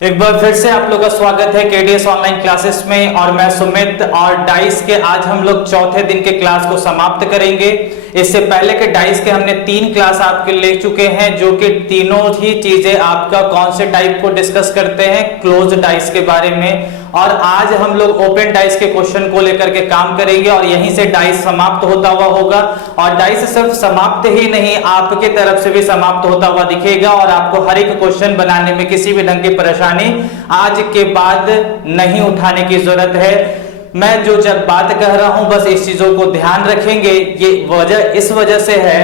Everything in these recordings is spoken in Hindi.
एक बार फिर से आप लोग का स्वागत है केडीएस ऑनलाइन क्लासेस में। और मैं सुमित और डाइस के आज हम लोग चौथे दिन के क्लास को समाप्त करेंगे। इससे पहले के डाइस के हमने 3 क्लास आपके ले चुके हैं, जो कि तीनों ही चीजें आपका कौन से टाइप को डिस्कस करते हैं, क्लोज डाइस के बारे में। और आज हम लोग ओपन डाइस के क्वेश्चन को लेकर के काम करेंगे और यहीं से डाइस समाप्त होता हुआ होगा। और डाइस सिर्फ समाप्त ही नहीं, आपके तरफ से भी समाप्त होता हुआ दिखेगा और आपको हर एक क्वेश्चन बनाने में किसी भी ढंग की परेशानी आज के बाद नहीं उठाने की जरूरत है। मैं जो जब बात कह रहा हूं बस इस चीजों को ध्यान रखेंगे। ये वजह इस वजह से है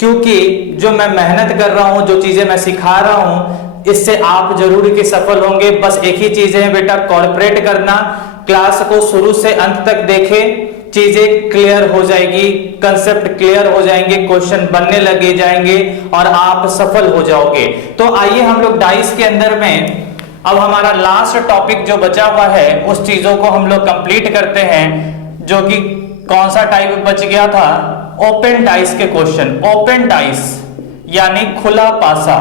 क्योंकि जो मैं मेहनत कर रहा हूं, जो चीजें मैं सिखा रहा हूं, इससे आप जरूर कि सफल होंगे। बस एक ही चीज है बेटा, कॉर्पोरेट करना। क्लास को शुरू से अंत तक देखें, चीजें क्लियर हो जाएगी, कंसेप्ट क्लियर हो जाएंगे, क्वेश्चन बनने लगे जाएंगे और आप सफल हो जाओगे। तो आइए हम लोग डाइस के अंदर में अब हमारा लास्ट टॉपिक जो बचा हुआ है उस चीजों को हम लोग कंप्लीट करते हैं, जो कि कौन सा टाइप बच गया था, ओपन डाइस के क्वेश्चन। ओपन डाइस यानी खुला पासा।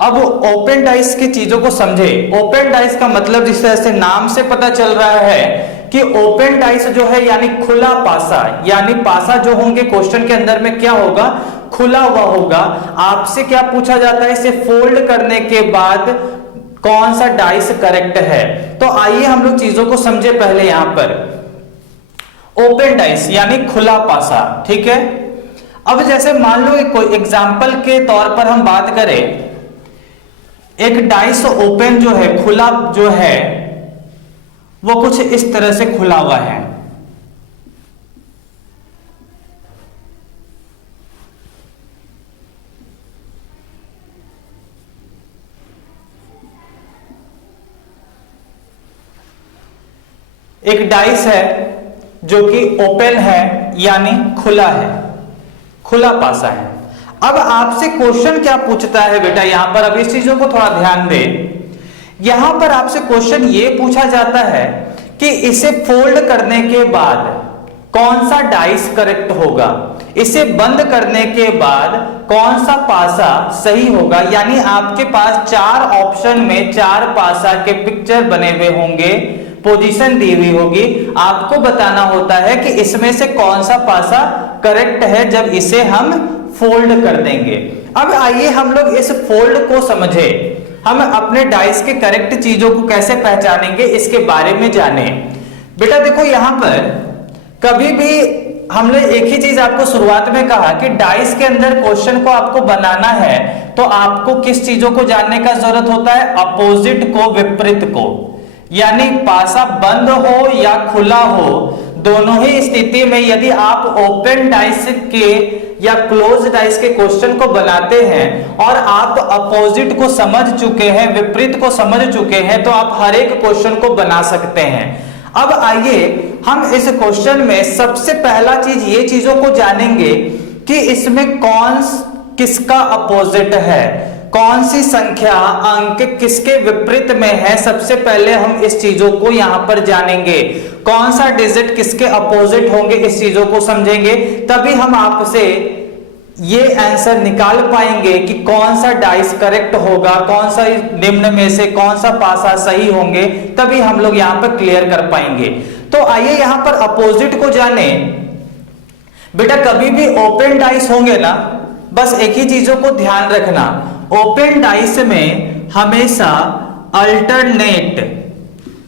अब ओपन डाइस की चीजों को समझे। ओपन डाइस का मतलब जिस तरह से नाम से पता चल रहा है कि ओपन डाइस जो है यानी खुला पासा, यानी पासा जो होंगे क्वेश्चन के अंदर में क्या होगा, खुला हुआ होगा। आपसे क्या पूछा जाता है, इसे फोल्ड करने के बाद कौन सा डाइस करेक्ट है। तो आइए हम लोग चीजों को समझे। पहले यहां पर ओपन डाइस यानी खुला पासा, ठीक है। अब जैसे मान लो कोई एग्जाम्पल के तौर पर हम बात करें, एक डाइस ओपन जो है, खुला जो है, वो कुछ इस तरह से खुला हुआ है। एक डाइस है जो कि ओपन है यानी खुला है, खुला पासा है। अब आपसे क्वेश्चन क्या पूछता है बेटा यहां पर, अब इस चीजों को थोड़ा ध्यान दें। यहां पर आपसे क्वेश्चन ये पूछा जाता है कि इसे फोल्ड करने के बाद कौन सा डाइस करेक्ट होगा, इसे बंद करने के बाद कौन सा पासा सही होगा। यानी आपके पास 4 ऑप्शन में 4 पासा के पिक्चर बने हुए होंगे, पोजीशन दी हुई होगी। आपको बताना होता है कि इसमें से कौन सा पासा करेक्ट है जब इसे हम फोल्ड कर देंगे। अब आइए हम लोग इस फोल्ड को समझे। हम अपने डाइस के करेक्ट चीजों को कैसे पहचानेंगे इसके बारे में जाने। बेटा देखो, यहां पर कभी भी हमने एक ही चीज आपको शुरुआत में कहा कि डाइस के अंदर क्वेश्चन को आपको बनाना है तो आपको किस चीजों को जानने का जरूरत होता है, अपोजिट को, विपरीत को। यानी पासा बंद हो या खुला हो, दोनों ही स्थिति में यदि आप ओपन डाइस के या क्लोज डाइस के क्वेश्चन को बनाते हैं और आप अपोजिट को समझ चुके हैं, विपरीत को समझ चुके हैं, तो आप हर एक क्वेश्चन को बना सकते हैं। अब आइए हम इस क्वेश्चन में सबसे पहला चीज ये चीजों को जानेंगे कि इसमें किसका अपोजिट है, कौन सी संख्या अंक किसके विपरीत में है। सबसे पहले हम इस चीजों को यहां पर जानेंगे, कौन सा डिजिट किसके अपोजिट होंगे, इस चीजों को समझेंगे। तभी हम आपसे ये आंसर निकाल पाएंगे कि कौन सा डाइस करेक्ट होगा, कौन सा निम्न में से कौन सा पासा सही होंगे, तभी हम लोग यहां पर क्लियर कर पाएंगे। तो आइए यहां पर अपोजिट को जाने। बेटा कभी भी ओपन डाइस होंगे ना, बस एक ही चीजों को ध्यान रखना, ओपन डाइस में हमेशा अल्टरनेट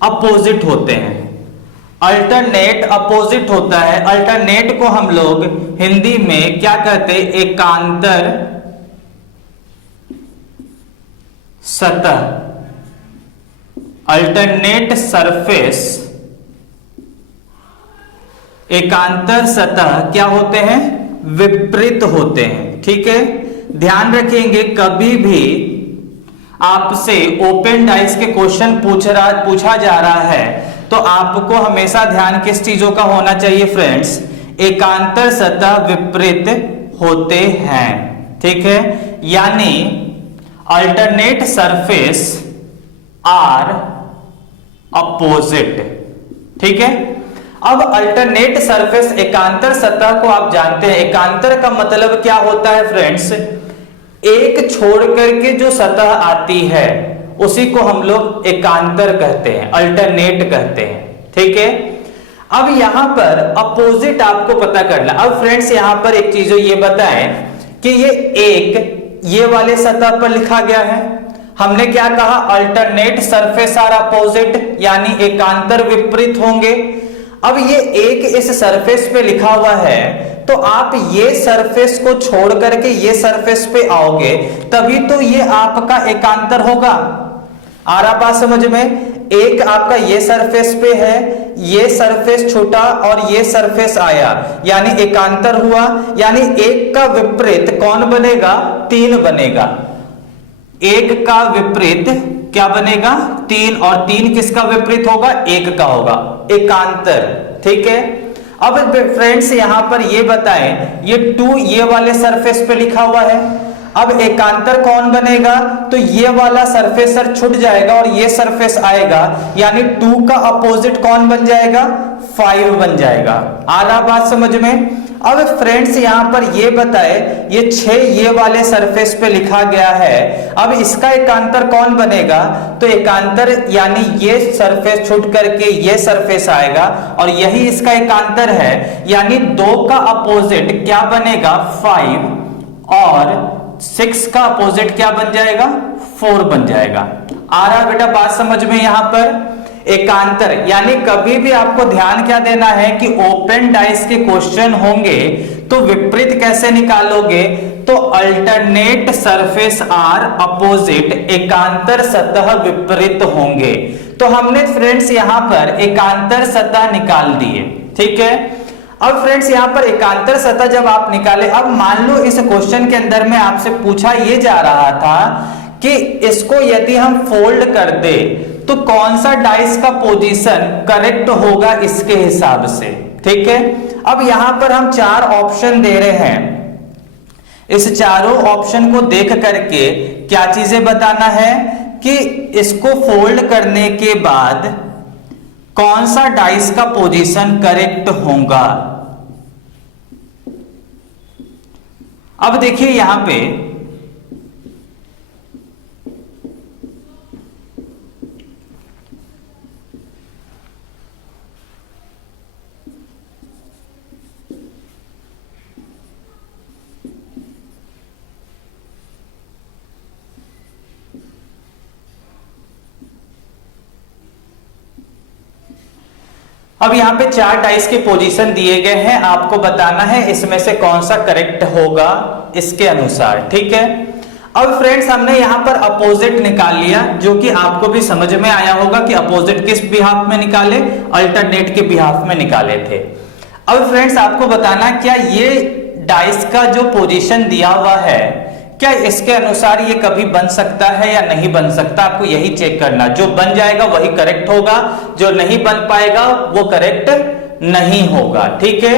अपोजिट होते हैं। अल्टरनेट अपोजिट होता है। अल्टरनेट को हम लोग हिंदी में क्या कहते हैं, एकांतर सतह, अल्टरनेट सरफेस। एकांतर सतह क्या होते हैं, विपरीत होते हैं, ठीक है। ध्यान रखेंगे, कभी भी आपसे ओपन डाइस के क्वेश्चन पूछा जा रहा है तो आपको हमेशा ध्यान किस चीजों का होना चाहिए फ्रेंड्स, एकांतर सतह विपरीत होते हैं, ठीक है। यानी अल्टरनेट सरफेस आर अपोजिट, ठीक है। अब अल्टरनेट सरफेस, एकांतर सतह को आप जानते हैं। एकांतर का मतलब क्या होता है फ्रेंड्स, एक छोड़ करके जो सतह आती है उसी को हम लोग एकांतर कहते हैं, अल्टरनेट कहते हैं। ठीक है, अब यहां पर अपोजिट आपको पता करना। अब फ्रेंड्स यहां पर एक चीज ये बताएं कि ये वाले सतह पर लिखा गया है, हमने क्या कहा, अल्टरनेट सरफेस आर अपोजिट, यानी एकांतर विपरीत होंगे। अब ये एक इस सरफेस पे लिखा हुआ है, तो आप ये सरफेस को छोड़ करके ये सरफेस पे आओगे, तभी तो ये आपका एकांतर होगा। आ रहा बात समझ में? एक आपका ये सरफेस पे है, ये सरफेस छूटा और ये सरफेस आया, यानी एकांतर हुआ। यानी एक का विपरीत कौन बनेगा? 3 बनेगा। एक का विपरीत क्या बनेगा? 3, और 3 किसका विपरीत होगा? 1 का होगा, एकांतर। ठीक है, अब फ्रेंड्स यहां पर ये बताएं, ये 2 ये वाले सरफेस पे लिखा हुआ है, अब एकांतर कौन बनेगा? तो ये वाला सरफेस सर छूट जाएगा और ये सरफेस आएगा, यानी 2 का अपोजिट कौन बन जाएगा? 5 बन जाएगा। आ रहा बात समझ में? अब फ्रेंड्स यहां पर ये बताए, ये 6 ये वाले सरफेस पे लिखा गया है, अब इसका एकांतर कौन बनेगा? तो एकांतर यानी ये सरफेस छूट करके ये सरफेस आएगा और यही इसका एकांतर है, यानी 2 का अपोजिट क्या बनेगा? 5, और 6 का अपोजिट क्या बन जाएगा? 4 बन जाएगा। आ रहा बेटा बात समझ में? यहां पर एकांतर यानी कभी भी आपको ध्यान क्या देना है कि ओपन डाइस के क्वेश्चन होंगे तो विपरीत कैसे निकालोगे? तो अल्टरनेट सरफेस आर अपोजिट, एकांतर सतह विपरीत होंगे। तो हमने फ्रेंड्स यहां पर एकांतर सतह निकाल दिए। ठीक है, अब फ्रेंड्स यहां पर एकांतर सतह जब आप निकाले, अब मान लो इस क्वेश्चन के अंदर में आपसे पूछा यह जा रहा था कि इसको यदि हम फोल्ड कर दे तो कौन सा डाइस का पोजीशन करेक्ट होगा इसके हिसाब से। ठीक है, अब यहां पर हम 4 ऑप्शन दे रहे हैं, इस चारों ऑप्शन को देख करके क्या चीजें बताना है कि इसको फोल्ड करने के बाद कौन सा डाइस का पोजीशन करेक्ट होगा। अब देखिए यहां पे अब यहां पे 4 डाइस के पोजीशन दिए गए हैं, आपको बताना है इसमें से कौन सा करेक्ट होगा इसके अनुसार। ठीक है, अब फ्रेंड्स हमने यहां पर अपोजिट निकाल लिया, जो कि आपको भी समझ में आया होगा कि अपोजिट किस बिहाफ में निकाले? अल्टरनेट के बिहाफ में निकाले थे। अब फ्रेंड्स आपको बताना, क्या ये डाइस का जो पोजीशन दिया हुआ है, क्या इसके अनुसार ये कभी बन सकता है या नहीं बन सकता? आपको यही चेक करना, जो बन जाएगा वही करेक्ट होगा, जो नहीं बन पाएगा वो करेक्ट नहीं होगा। ठीक है,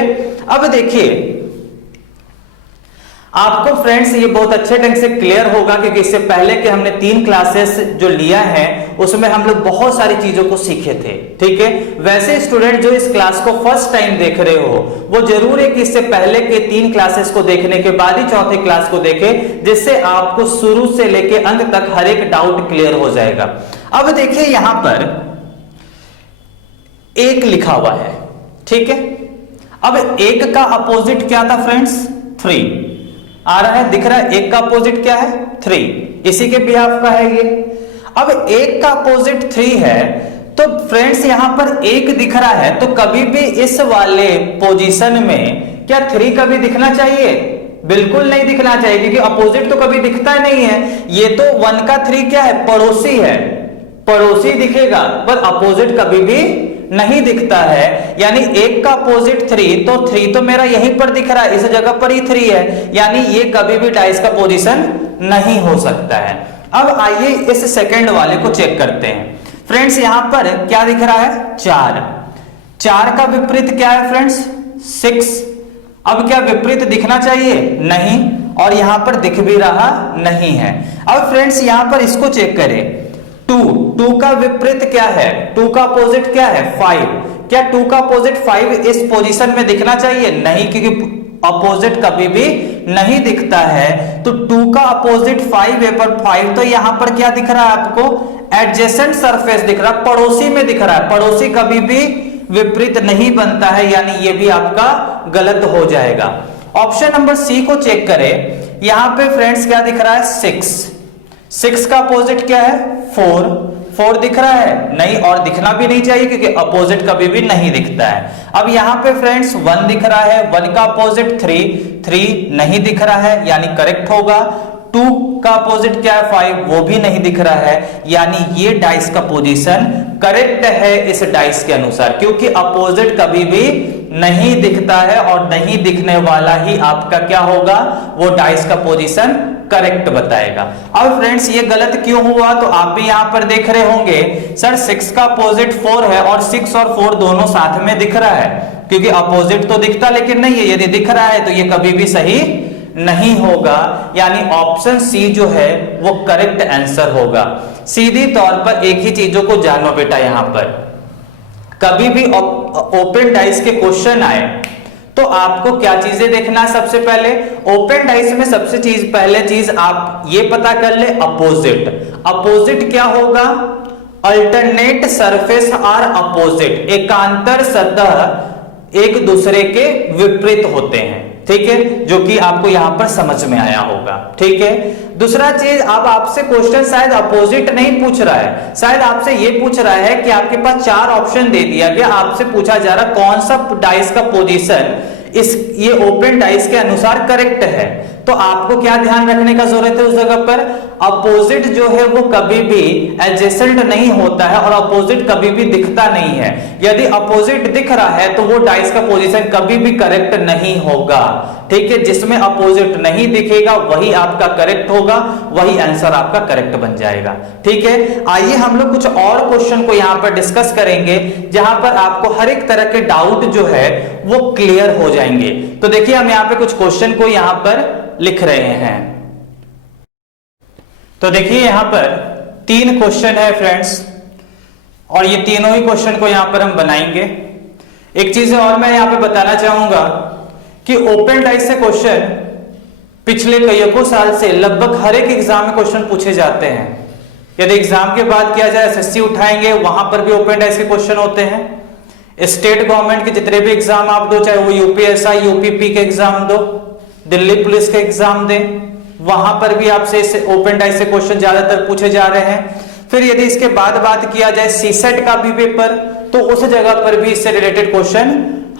अब देखिए आपको फ्रेंड्स ये बहुत अच्छे ढंग से क्लियर होगा क्योंकि इससे पहले के हमने 3 क्लासेस जो लिया है उसमें हम लोग बहुत सारी चीजों को सीखे थे। ठीक है, वैसे स्टूडेंट जो इस क्लास को फर्स्ट टाइम देख रहे हो वो जरूर है कि इससे पहले के 3 क्लासेस को देखने के बाद ही चौथे क्लास को देखे, जिससे आपको शुरू से लेके अंत तक हर एक डाउट क्लियर हो जाएगा। अब देखिए यहां पर 1 लिखा हुआ है। ठीक है, अब 1 का अपोजिट क्या था फ्रेंड्स? 3 आ रहा है, दिख रहा है। 1 का अपोजिट क्या है? 3, इसी के बिहाफ का है ये। अब 1 का अपोजिट 3 है, तो फ्रेंड्स यहां पर 1 दिख रहा है, तो कभी भी इस वाले पोजीशन में क्या 3 कभी दिखना चाहिए? बिल्कुल नहीं दिखना चाहिए, क्योंकि अपोजिट तो कभी दिखता नहीं है। ये तो 1 का 3 क्या है? पड़ोसी है, पड़ोसी दिखेगा, पर अपोजिट कभी भी नहीं दिखता है। यानी 1 का अपोजिट 3, तो 3 तो मेरा यहीं पर दिख रहा है, इस जगह पर ही 3 है, यानी ये कभी भी डाइस का पोजीशन नहीं हो सकता है। अब आइए इस सेकंड वाले को चेक करते हैं। फ्रेंड्स यहां पर क्या दिख रहा है? 4 का विपरीत क्या है फ्रेंड्स? 6। अब क्या विपरीत दिखना चाहिए? नहीं, और यहां पर दिख भी रहा नहीं है। अब फ्रेंड्स यहां पर इसको चेक करें, 2 का विपरीत क्या है? 2 का अपोजिट क्या है? 5। क्या 2 का अपोजिट 5 इस पोजीशन में दिखना चाहिए? नहीं, क्योंकि अपोजिट कभी भी नहीं दिखता है, तो 2 का अपोजिट 5 है, पर 5 तो यहां पर क्या दिख रहा है आपको, एडजेसेंट सरफेस दिख रहा है, पड़ोसी में दिख रहा है। पड़ोसी कभी भी विपरीत नहीं बनता है, यानी ये भी आपका गलत हो जाएगा। ऑप्शन नंबर सी को चेक करें, यहां पे फ्रेंड्स क्या दिख रहा है, 6 का अपोजिट क्या है, 4 दिख रहा है नहीं, और दिखना भी नहीं चाहिए क्योंकि अपोजिट कभी भी नहीं दिखता है। अब यहां पे फ्रेंड्स 1 दिख रहा है, 1 का अपोजिट 3 नहीं दिख रहा है, यानी करेक्ट होगा। 2 का अपोजिट क्या है, 5, वो भी नहीं दिख रहा है, यानी ये डाइस का पोजीशन करेक्ट है इस डाइस के अनुसार, क्योंकि अपोजिट कभी भी नहीं दिखता है और नहीं दिखने वाला ही आपका क्या होगा, वो डाइस का पोजीशन करेक्ट बताएगा। अब फ्रेंड्स ये गलत क्यों हुआ, तो आप भी यहां पर देख रहे होंगे सर 6 का अपोजिट 4 है और 6 और 4 दोनों साथ में दिख रहा है, क्योंकि अपोजिट तो दिखता लेकिन नहीं है, यदि दिख रहा है तो ये कभी भी सही नहीं होगा, यानी ऑप्शन सी जो है वो करेक्ट आंसर होगा। सीधी तौर पर एक ही चीजों को जानो बेटा, यहां पर कभी भी ओपन डाइस के क्वेश्चन आए तो आपको क्या चीजें देखना है, सबसे पहले ओपन डाइस में सबसे पहले चीज आप ये पता कर ले, अपोजिट क्या होगा, अल्टरनेट सरफेस आर अपोजिट, एकांतर सतह एक दूसरे के विपरीत होते हैं, ठीक है, जो कि आपको यहां पर समझ में आया होगा, ठीक है। दूसरा चीज, अब आपसे क्वेश्चन शायद अपोजिट नहीं पूछ रहा है, शायद आपसे ये पूछ रहा है कि आपके पास 4 ऑप्शन दे दिया गया, आपसे पूछा जा रहा कौन सा डाइस का पोजीशन ये ओपन डाइस के अनुसार करेक्ट है, तो आपको क्या ध्यान रखने का जरूरत है उस जगह पर, अपोजिट जो है वो कभी भी एडजेसेंट नहीं होता है और अपोजिट कभी भी दिखता नहीं है। यदि अपोजिट दिख रहा है तो वो डाइस का पोजीशन कभी भी करेक्ट नहीं होगा, ठीक है। जिसमें अपोजिट नहीं दिखेगा वही आपका करेक्ट होगा, वही आंसर आपका करेक्ट बन जाएगा, ठीक है। आइए हम लोग कुछ और क्वेश्चन को यहां पर डिस्कस करेंगे, जहां पर आपको हर एक तरह के डाउट जो है वो क्लियर हो जाएंगे। तो देखिए हम यहां पे कुछ क्वेश्चन को यहां पर लिख रहे हैं। तो देखिए यहां पर 3 क्वेश्चन है फ्रेंड्स, और ये तीनों ही क्वेश्चन को यहां पर हम बनाएंगे। एक चीज और मैं यहां पे बताना चाहूंगा कि ओपन डाइस से क्वेश्चन पिछले कईयों साल से लगभग हर एक एग्जाम में क्वेश्चन पूछे जाते हैं। यदि एग्जाम के बाद किया जाए, एसएससी उठाएंगे, वहां पर भी ओपन डाइस के क्वेश्चन होते हैं। स्टेट गवर्नमेंट के जितने भी एग्जाम आप दो, चाहे वो यूपीएसआई, यूपीपी के एग्जाम दो, दिल्ली पुलिस के एग्जाम दें, वहां पर भी आपसे ओपन डाइस से क्वेश्चन ज्यादातर पूछे जा रहे हैं। फिर यदि इसके बाद बात किया जाए सीसेट का भी पेपर, तो उस जगह पर भी इससे रिलेटेड क्वेश्चन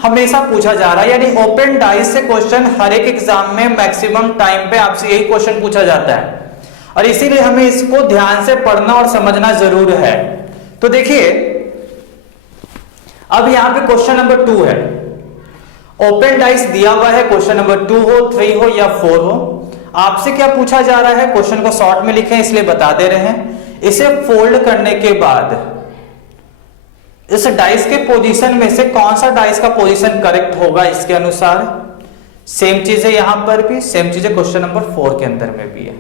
हमेशा पूछा जा रहा है। यानी ओपन डाइस से क्वेश्चन हर एक एग्जाम में मैक्सिमम टाइम पे आपसे यही क्वेश्चन पूछा जाता है, और इसीलिए हमें इसको ध्यान से पढ़ना और समझना जरूर है। तो देखिए अब यहां पे क्वेश्चन नंबर 2 है, ओपन डाइस दिया हुआ है, क्वेश्चन नंबर 2 हो, 3 हो या 4 हो। आपसे क्या पूछा जा रहा है, क्वेश्चन को शॉर्ट में लिखे इसलिए बता दे रहे हैं। इसे फोल्ड करने के बाद इस डाइस के पोजीशन में से कौन सा डाइस का पोजीशन करेक्ट होगा इसके अनुसार। सेम चीज है यहां पर भी, सेम चीज है क्वेश्चन नंबर 4 के अंदर में भी है।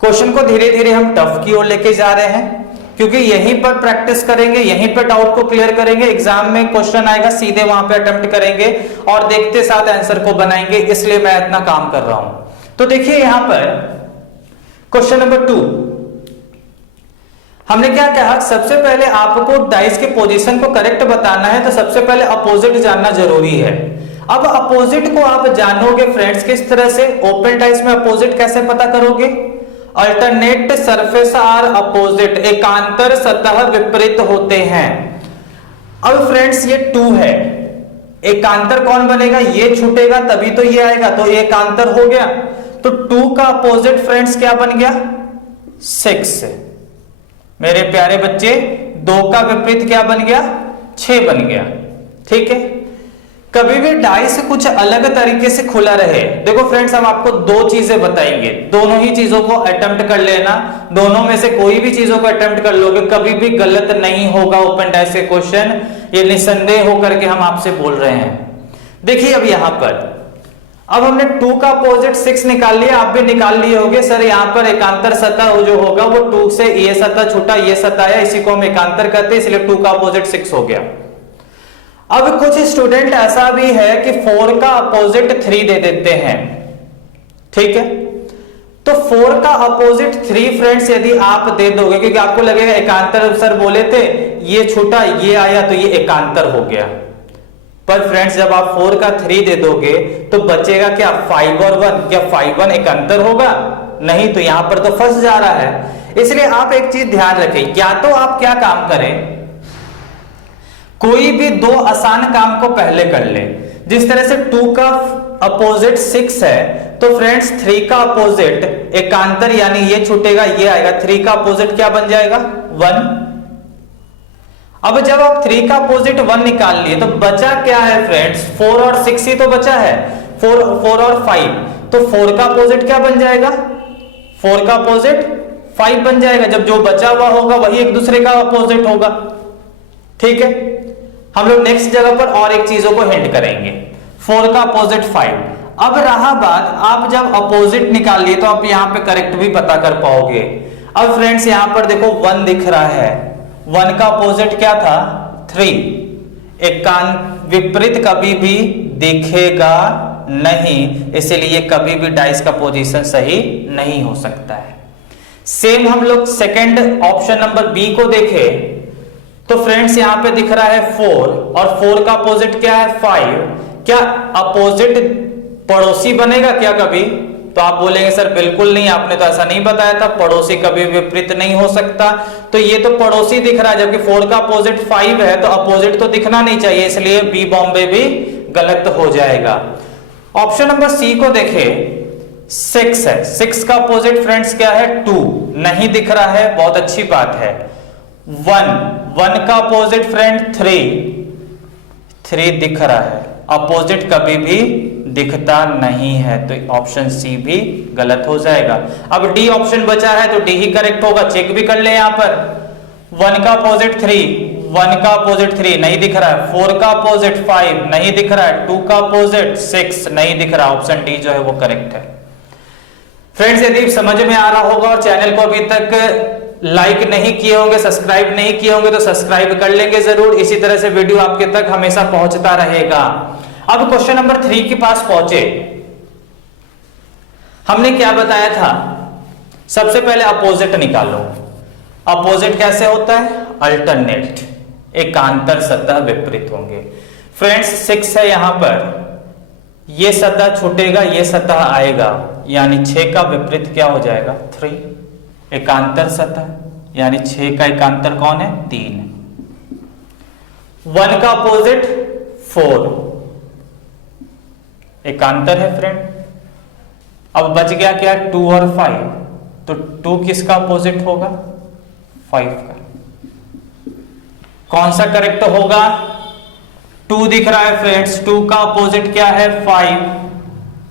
क्वेश्चन को धीरे धीरे हम टफ की ओर लेके जा रहे हैं, क्योंकि यहीं पर प्रैक्टिस करेंगे, यहीं पर डाउट को क्लियर करेंगे। एग्जाम में क्वेश्चन आएगा, सीधे वहां पे अटेम्प्ट करेंगे और देखते साथ आंसर को बनाएंगे, इसलिए मैं इतना काम कर रहा हूं। तो देखिए यहां पर क्वेश्चन नंबर 2 हमने क्या कहा, सबसे पहले आपको डाइस के पोजीशन को करेक्ट बताना है, तो सबसे पहले अपोजिट जानना जरूरी है। अब अपोजिट को आप जानोगे फ्रेंड्स किस तरह से, ओपन डाइस में अपोजिट कैसे पता करोगे, अल्टरनेट सरफेस आर अपोजिट, एकांतर सतह विपरीत होते हैं। अब फ्रेंड्स ये 2 है, एकांतर कौन बनेगा, ये छूटेगा तभी तो ये आएगा, तो ये एकांतर हो गया। तो 2 का अपोजिट फ्रेंड्स क्या बन गया, 6। मेरे प्यारे बच्चे 2 का विपरीत क्या बन गया, 6 बन गया, ठीक है। कभी भी डाइस कुछ अलग तरीके से खुला रहे, देखो फ्रेंड्स हम आपको 2 चीजें बताएंगे, दोनों ही चीजों को अटेम्प्ट कर लेना, दोनों में से कोई भी चीजों को अटेम्प्ट कर लोगे, कभी भी गलत नहीं होगा ओपन डाइस के क्वेश्चन, ये निसंदेह होकर के हम आपसे बोल रहे हैं। देखिए अब यहां पर, अब हमने 2 का अपोजिट 6 निकाल लिया, आप भी निकाल लिए होंगे सर यहां पर एकांतर सतह जो होगा वो 2 से ये सतह छूटा, ये सतह आया, इसी को हम एकांतर करते हैं, इसलिए 2 का अपोजिट 6 हो गया। अब कुछ स्टूडेंट ऐसा भी है कि 4 का अपोजिट 3 दे देते हैं, ठीक है। तो 4 का अपोजिट 3 फ्रेंड्स यदि आप दे दोगे, क्योंकि आपको लगेगा एकांतर सर बोले थे, ये छूटा ये आया तो ये एकांतर हो गया। पर फ्रेंड्स जब आप 4 का 3 दे दोगे तो बचेगा क्या 5 और 1, क्या 5 1 एकांतर होगा? नहीं, तो यहां पर तो फंस जा रहा है। इसलिए आप एक चीज ध्यान रखें, या तो आप क्या काम करें, कोई भी 2 आसान काम को पहले कर ले। जिस तरह से 2 का अपोजिट 6 है, तो फ्रेंड्स 3 का अपोजिट एकांतर यानी ये छूटेगा ये आएगा, 3 का अपोजिट क्या बन जाएगा 1। अब जब आप 3 का अपोजिट 1 निकाल लिए तो बचा क्या है फ्रेंड्स, 4 और 6 ही तो बचा है, 4 और 5। तो 4 का अपोजिट क्या बन जाएगा, 4 का अपोजिट 5 बन जाएगा। जब जो बचा हुआ होगा वही एक दूसरे का अपोजिट होगा, ठीक है। हम लोग नेक्स्ट जगह पर और एक चीजों को हिंट करेंगे। 4 का अपोजिट 5। अब रहा बात, आप जब अपोजिट निकाल लिए तो आप यहां पे करेक्ट भी पता कर पाओगे। अब फ्रेंड्स यहां पर देखो 1 दिख रहा है, 1 का अपोजिट क्या था 3। विपरीत कभी भी दिखेगा नहीं, इसलिए कभी भी डाइस का पोजीशन सही नहीं हो सकता है। सेम हम लोग सेकंड ऑप्शन नंबर बी को देखें तो फ्रेंड्स यहां पे दिख रहा है 4 और 4 का अपोजिट क्या है 5। क्या अपोजिट पड़ोसी बनेगा क्या कभी? तो आप बोलेंगे सर बिल्कुल नहीं, आपने तो ऐसा नहीं बताया था, पड़ोसी कभी विपरीत नहीं हो सकता। तो ये तो पड़ोसी दिख रहा है, जबकि 4 का अपोजिट 5 है तो अपोजिट तो दिखना नहीं चाहिए, इसलिए बी बॉम्बे भी गलत हो जाएगा। ऑप्शन नंबर सी को देखें, 6 है, 6 का अपोजिट फ्रेंड्स क्या है 2, नहीं दिख रहा है, बहुत अच्छी बात है। 1 का अपोजिट फ्रेंड 3 दिख रहा है, अपोजिट कभी भी दिखता नहीं है, तो ऑप्शन सी भी गलत हो जाएगा। अब डी ऑप्शन बचा है तो डी ही करेक्ट होगा, चेक भी कर ले यहां पर। 1 का अपोजिट 1 का अपोजिट 3 नहीं दिख रहा है, 4 का अपोजिट 5 नहीं दिख रहा है, 2 का अपोजिट 6 नहीं दिख रहा, ऑप्शन डी जो है वो करेक्ट है। फ्रेंड्स यदि समझ में आ रहा होगा और चैनल को अभी तक लाइक नहीं किए होंगे, सब्सक्राइब नहीं किए होंगे तो सब्सक्राइब कर लेंगे जरूर, इसी तरह से वीडियो आपके तक हमेशा पहुंचता रहेगा। अब क्वेश्चन नंबर 3 के पास पहुंचे, हमने क्या बताया था, सबसे पहले अपोजिट निकालो। अपोजिट कैसे होता है, अल्टरनेट, एकांतर सतह विपरीत होंगे। फ्रेंड्स 6 है यहां पर, ये सतह छूटेगा ये सतह आएगा, यानी 6 का विपरीत क्या हो जाएगा 3, एकांतर सतह, यानी 6 का एकांतर कौन है 3। 1 का अपोजिट 4, एकांतर है फ्रेंड। अब बच गया क्या 2 और 5, तो 2 किसका अपोजिट होगा 5 का, कौन सा करेक्ट होगा 2 दिख रहा है फ्रेंड्स, 2 का अपोजिट क्या है 5,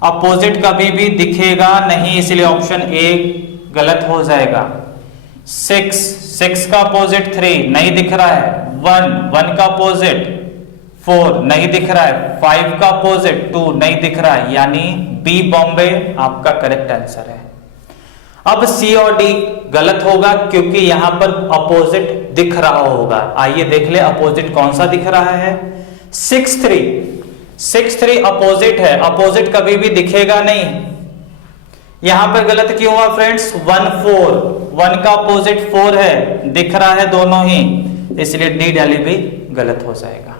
अपोजिट कभी भी दिखेगा नहीं, इसलिए ऑप्शन ए गलत हो जाएगा। 6 का अपोजिट 3 नहीं दिख रहा है, 1 का अपोजिट 4 नहीं दिख रहा है, 5 का अपोजिट 2 नहीं दिख रहा है, यानी बी बॉम्बे आपका करेक्ट आंसर है। अब सी और डी गलत होगा क्योंकि यहां पर अपोजिट दिख रहा होगा। आइए देख ले अपोजिट कौन सा दिख रहा है, 6 3 अपोजिट है, अपोजिट कभी भी दिखेगा नहीं, यहां पर गलत क्यों हुआ फ्रेंड्स 1 का अपोजिट 4 है, दिख रहा है दोनों ही, इसलिए डी डाली भी गलत हो जाएगा।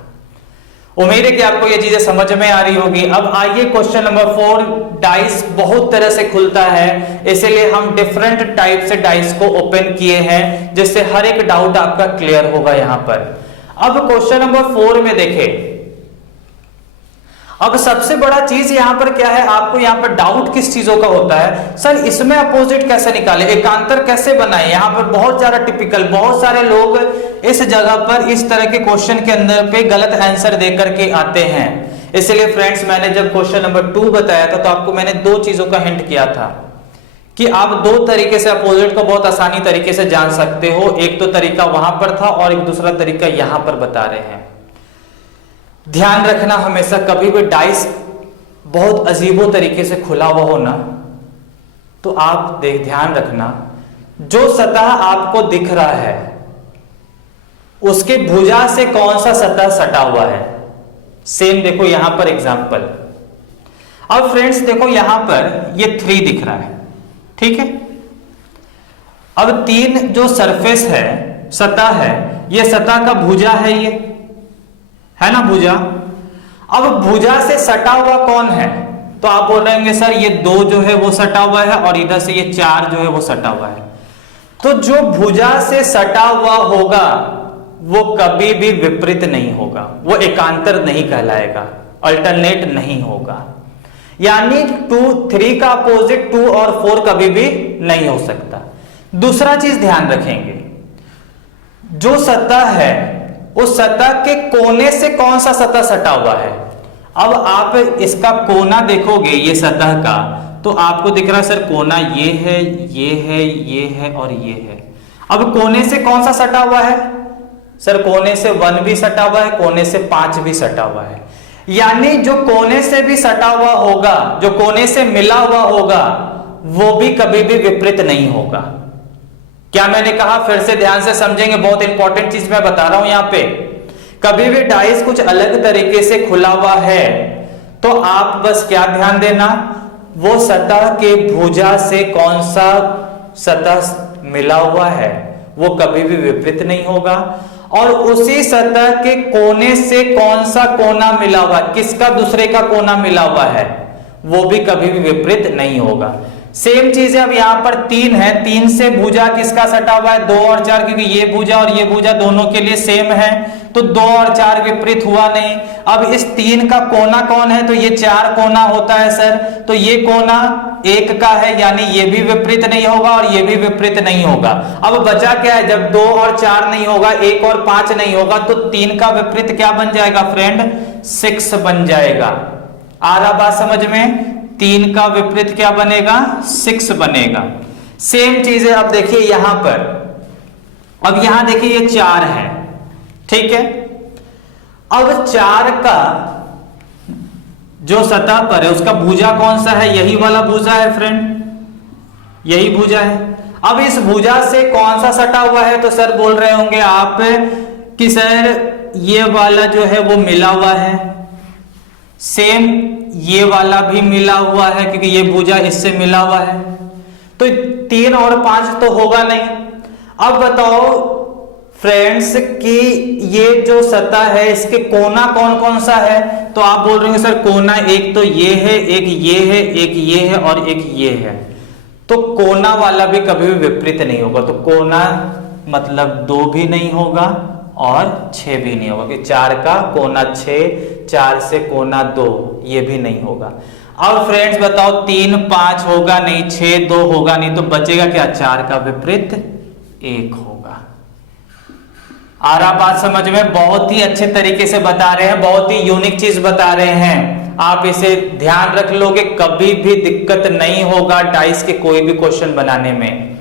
उम्मीद है कि आपको ये चीजें समझ में आ रही होगी। अब आइए क्वेश्चन नंबर 4, डाइस बहुत तरह से खुलता है, इसीलिए हम डिफरेंट टाइप से डाइस को ओपन किए हैं, जिससे हर एक डाउट आपका क्लियर होगा यहां पर। अब क्वेश्चन नंबर 4 में देखें, अब सबसे बड़ा चीज यहां पर क्या है, आपको यहां पर डाउट किस चीजों का होता है, सर इसमें अपोजिट कैसे निकाले, एकांतर कैसे बनाए। यहां पर बहुत ज्यादा टिपिकल, बहुत सारे लोग इस जगह पर इस तरह के क्वेश्चन के अंदर पे गलत आंसर दे करके आते हैं। इसलिए फ्रेंड्स मैंने जब क्वेश्चन नंबर 2 बताया था तो आपको मैंने 2 चीजों का हिंट किया था कि आप 2 तरीके से अपोजिट को बहुत आसानी तरीके से जान सकते हो। एक तो तरीका वहां पर था और एक दूसरा तरीका यहां पर बता रहे हैं। ध्यान रखना हमेशा, कभी भी डाइस बहुत अजीबो तरीके से खुला हुआ हो ना, तो आप ध्यान रखना जो सतह आपको दिख रहा है उसके भुजा से कौन सा सतह सटा हुआ है, सेम देखो यहां पर एग्जाम्पल। अब फ्रेंड्स देखो यहां पर ये 3 दिख रहा है, ठीक है। अब 3 जो सरफेस है, सतह है, ये सतह का भुजा है, ये है ना भुजा। अब भुजा से सटा हुआ कौन है? तो आप बोल रहे होंगे सर ये 2 जो है वो सटा हुआ है और इधर से ये 4 जो है वो सटा हुआ है। तो जो भुजा से सटा हुआ होगा वो कभी भी विपरीत नहीं होगा, वो एकांतर नहीं कहलाएगा, अल्टरनेट नहीं होगा। यानी 2 3 का अपोजिट 2 और 4 कभी भी नहीं हो सकता। दूसरा चीज ध्यान रखेंगे, जो सतह है उस सतह के कोने से कौन सा सतह सटा हुआ है। अब आप इसका कोना देखोगे ये सतह का, तो आपको दिख रहा है सर कोना ये है, ये है, ये है और ये है। अब कोने से कौन सा सटा हुआ है? सर कोने से 1 भी सटा हुआ है, कोने से 5 भी सटा हुआ है। यानी जो कोने से भी सटा हुआ होगा, जो कोने से मिला हुआ होगा, वो भी कभी भी विपरीत नहीं होगा। क्या मैंने कहा? फिर से ध्यान से समझेंगे, बहुत इंपॉर्टेंट चीज मैं बता रहा हूं यहां पे। कभी भी डाइस कुछ अलग तरीके से खुला हुआ है तो आप बस क्या ध्यान देना, वो सतह के भुजा से कौन सा सतह मिला हुआ है वो कभी भी विपरीत नहीं होगा, और उसी सतह के कोने से कौन सा कोना मिला हुआ है, किसका दूसरे का कोना मिला हुआ है, वो भी कभी भी विपरीत नहीं होगा। सेम चीज है, अब यहां पर 3 है, 3 से भुजा किसका सटा हुआ है? 2 और 4, क्योंकि ये भुजा और ये भुजा दोनों के लिए सेम है, तो 2 और 4 विपरीत हुआ नहीं। अब इस 3 का कोना कौन है? तो ये 4 कोना होता है सर, तो ये कोना 1 का है, यानी ये भी विपरीत नहीं होगा और ये भी विपरीत नहीं होगा। अब बचा क्या है? जब 2 और 4 नहीं होगा, 1 और 5 नहीं होगा, तो 3 का विपरीत क्या बन जाएगा फ्रेंड? 6 बन जाएगा। आ रहा बात समझ में? 3 का विपरीत क्या बनेगा? 6 बनेगा। सेम चीज है, अब देखिए यहां पर, अब यहां देखिए ये 4 है, ठीक है। अब 4 का जो सतह पर है उसका भुजा कौन सा है? यही वाला भुजा है फ्रेंड, यही भुजा है। अब इस भुजा से कौन सा सटा हुआ है? तो सर बोल रहे होंगे आप कि सर ये वाला जो है वो मिला हुआ है, सेम ये वाला भी मिला हुआ है क्योंकि ये भुजा इससे मिला हुआ है, तो 3 और 5 तो होगा नहीं। अब बताओ फ्रेंड्स कि ये जो सतह है इसके कोना कौन कौन सा है? तो आप बोल रहे हो सर कोना एक तो ये है, एक ये है, एक ये है और एक ये है, तो कोना वाला भी कभी भी विपरीत नहीं होगा। तो कोना मतलब 2 भी नहीं होगा और 6 भी नहीं होगा, कि 4 का कोना 6, 4 से कोना 2, ये भी नहीं होगा। अब फ्रेंड्स बताओ 3 5 होगा नहीं, 6 2 होगा नहीं, तो बचेगा क्या? 4 का विपरीत 1 होगा। आ रहा बात समझ में? बहुत ही अच्छे तरीके से बता रहे हैं, बहुत ही यूनिक चीज बता रहे हैं। आप इसे ध्यान रख लोगे, कभी भी दिक्कत नहीं होगा डाइस के कोई भी क्वेश्चन बनाने में।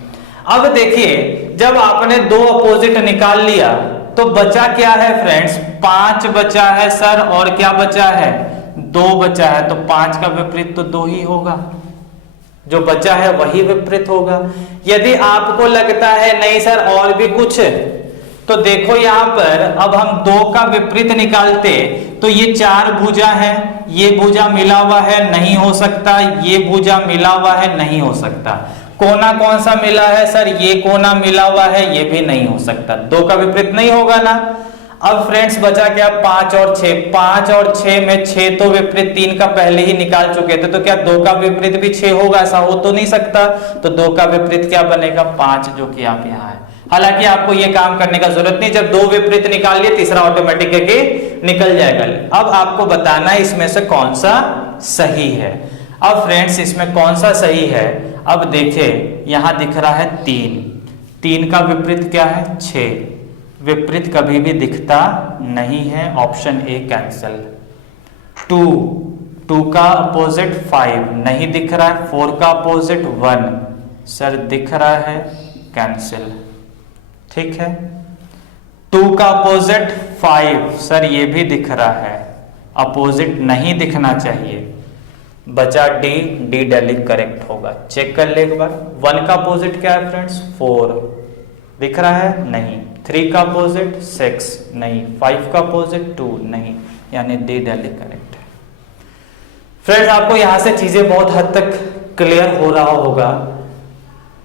अब देखिए जब आपने 2 अपोजिट निकाल लिया तो बचा क्या है फ्रेंड्स? 5 बचा है सर, और क्या बचा है? 2 बचा है, तो 5 का विपरीत तो 2 ही होगा, जो बचा है वही विपरीत होगा। यदि आपको लगता है नहीं सर और भी कुछ, तो देखो यहां पर अब हम 2 का विपरीत निकालते तो ये 4 भुजा है, ये भुजा मिला हुआ है, नहीं हो सकता, ये भुजा मिला हुआ है, नहीं हो सकता। कोना कौन सा मिला है सर? ये कोना मिला हुआ है, ये भी नहीं हो सकता, 2 का विपरीत नहीं होगा ना। अब फ्रेंड्स बचा क्या? 5 और 6, 5 और 6 में 6 तो विपरीत 3 का पहले ही निकाल चुके थे, तो क्या 2 का विपरीत भी 6 होगा? ऐसा हो तो नहीं सकता, तो 2 का विपरीत क्या बनेगा? 5, जो कि आप यहाँ है। हालांकि आपको ये काम करने का जरूरत नहीं, जब 2 विपरीत निकाल लिए तीसरा ऑटोमेटिक निकल जाएगा। अब आपको बताना है इसमें से कौन सा सही है। अब फ्रेंड्स इसमें कौन सा सही है? अब देखिए यहां दिख रहा है 3 का विपरीत क्या है? 6। विपरीत कभी भी दिखता नहीं है, ऑप्शन ए कैंसिल। 2 का अपोजिट 5 नहीं दिख रहा है, 4 का अपोजिट 1 सर दिख रहा है, कैंसिल। ठीक है, 2 का अपोजिट 5 सर ये भी दिख रहा है, अपोजिट नहीं दिखना चाहिए, बचा डी डेलिक करेक्ट होगा। चेक कर ले एक बार। 1 का अपोजिट क्या है फ्रेंड्स? 4 दिख रहा है, नहीं। 3 का अपोजिट 6 नहीं, 5 का अपोजिट 2 नहीं, यानी डी दिल्ली करेक्ट है। फ्रेंड्स, आपको यहां से चीजें बहुत हद तक क्लियर हो रहा होगा,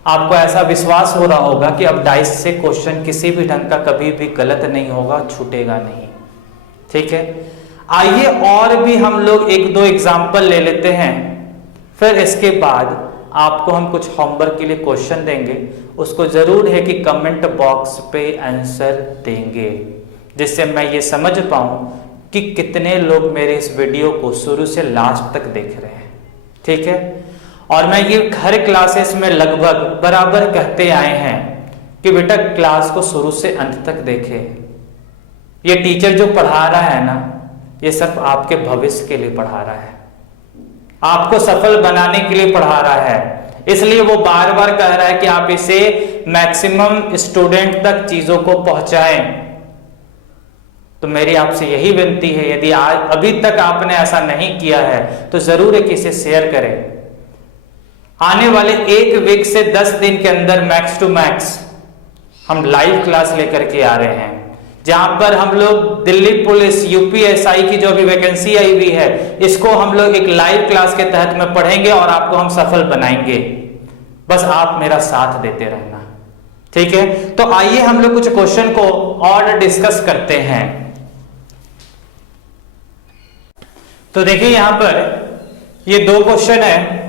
आपको ऐसा विश्वास हो रहा होगा कि अब डाइस से क्वेश्चन किसी भी ढंग का कभी भी गलत नहीं होगा, छूटेगा नहीं। ठीक है, आइए और भी हम लोग एक दो एग्जाम्पल ले लेते हैं, फिर इसके बाद आपको हम कुछ होमवर्क के लिए क्वेश्चन देंगे, उसको जरूर है कि कमेंट बॉक्स पे आंसर देंगे, जिससे मैं ये समझ पाऊं कि कितने लोग मेरे इस वीडियो को शुरू से लास्ट तक देख रहे हैं। ठीक है, और मैं ये हर क्लासेस में लगभग बराबर कहते आए हैं कि बेटा क्लास को शुरू से अंत तक देखे। ये टीचर जो पढ़ा रहा है ना, ये सिर्फ आपके भविष्य के लिए पढ़ा रहा है, आपको सफल बनाने के लिए पढ़ा रहा है। इसलिए वो बार बार कह रहा है कि आप इसे मैक्सिमम स्टूडेंट तक चीजों को पहुंचाएं। तो मेरी आपसे यही विनती है, यदि आज अभी तक आपने ऐसा नहीं किया है तो जरूर है कि इसे शेयर करें। आने वाले एक वीक से 10 दिन के अंदर मैक्स टू मैक्स हम लाइव क्लास लेकर के आ रहे हैं, जहां पर हम लोग दिल्ली पुलिस यूपीएसआई की जो अभी वैकेंसी आई हुई है, इसको हम लोग एक लाइव क्लास के तहत में पढ़ेंगे और आपको हम सफल बनाएंगे। बस आप मेरा साथ देते रहना। ठीक है, तो आइए हम लोग कुछ क्वेश्चन को और डिस्कस करते हैं। तो देखिए यहां पर ये 2 क्वेश्चन है,